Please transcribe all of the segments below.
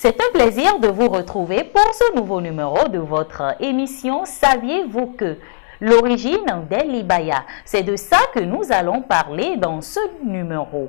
C'est un plaisir de vous retrouver pour ce nouveau numéro de votre émission Saviez-vous que? L'origine des libayas. C'est de ça que nous allons parler dans ce numéro.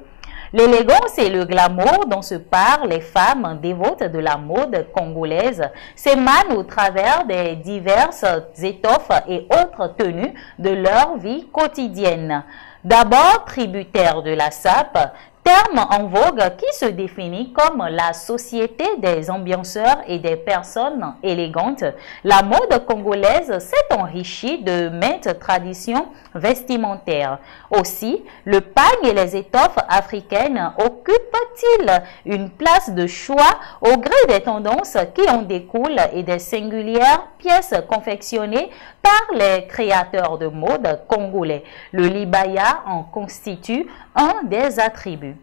L'élégance et le glamour dont se parlent les femmes dévotes de la mode congolaise s'émanent au travers des diverses étoffes et autres tenues de leur vie quotidienne. D'abord tributaire de la sape, terme en vogue qui se définit comme la société des ambianceurs et des personnes élégantes, la mode congolaise s'est enrichie de maintes traditions vestimentaires. Aussi, le pagne et les étoffes africaines occupent-ils une place de choix au gré des tendances qui en découlent et des singulières pièces confectionnées par les créateurs de mode congolais. Le libaya en constitue un des attributs.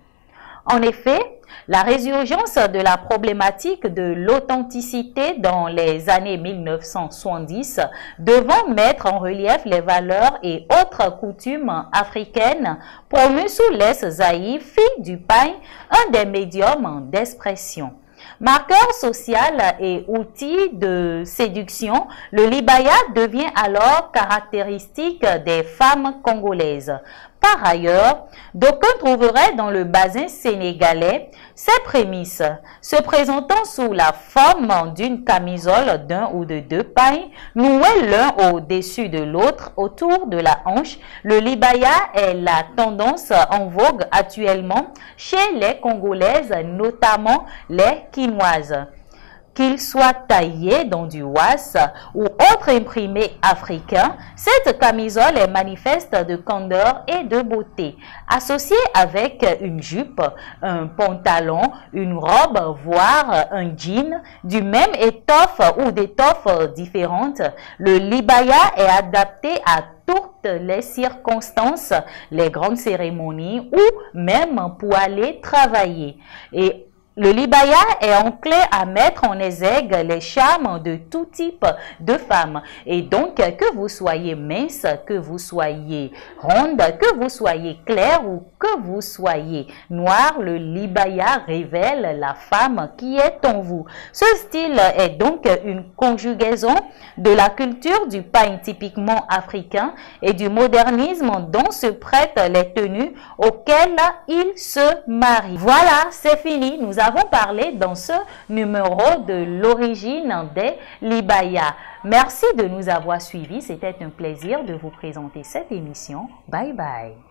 En effet, la résurgence de la problématique de l'authenticité dans les années 1970 devant mettre en relief les valeurs et autres coutumes africaines promues sous l'Est Zaïre fit du pagne un des médiums d'expression. Marqueur social et outil de séduction, le libaya devient alors caractéristique des femmes congolaises. Par ailleurs, d'aucuns trouveraient dans le bassin sénégalais ces prémices, se présentant sous la forme d'une camisole d'un ou de deux pagnes, noués l'un au-dessus de l'autre autour de la hanche. Le libaya est la tendance en vogue actuellement chez les Congolaises, notamment les Quinoises. Qu'il soit taillé dans du was ou autre imprimé africain, cette camisole est manifeste de candeur et de beauté. Associée avec une jupe, un pantalon, une robe, voire un jean, du même étoffe ou d'étoffes différentes, le libaya est adapté à toutes les circonstances, les grandes cérémonies ou même pour aller travailler. Et le libaya est enclin à mettre en exergue les charmes de tout type de femmes. Et donc, que vous soyez mince, que vous soyez ronde, que vous soyez claire ou que vous soyez noire, le libaya révèle la femme qui est en vous. Ce style est donc une conjugaison de la culture du pagne typiquement africain et du modernisme dont se prêtent les tenues auxquelles il se marie. Voilà, c'est fini. Nous avons parlé dans ce numéro de l'origine des libayas. Merci de nous avoir suivis. C'était un plaisir de vous présenter cette émission. Bye bye.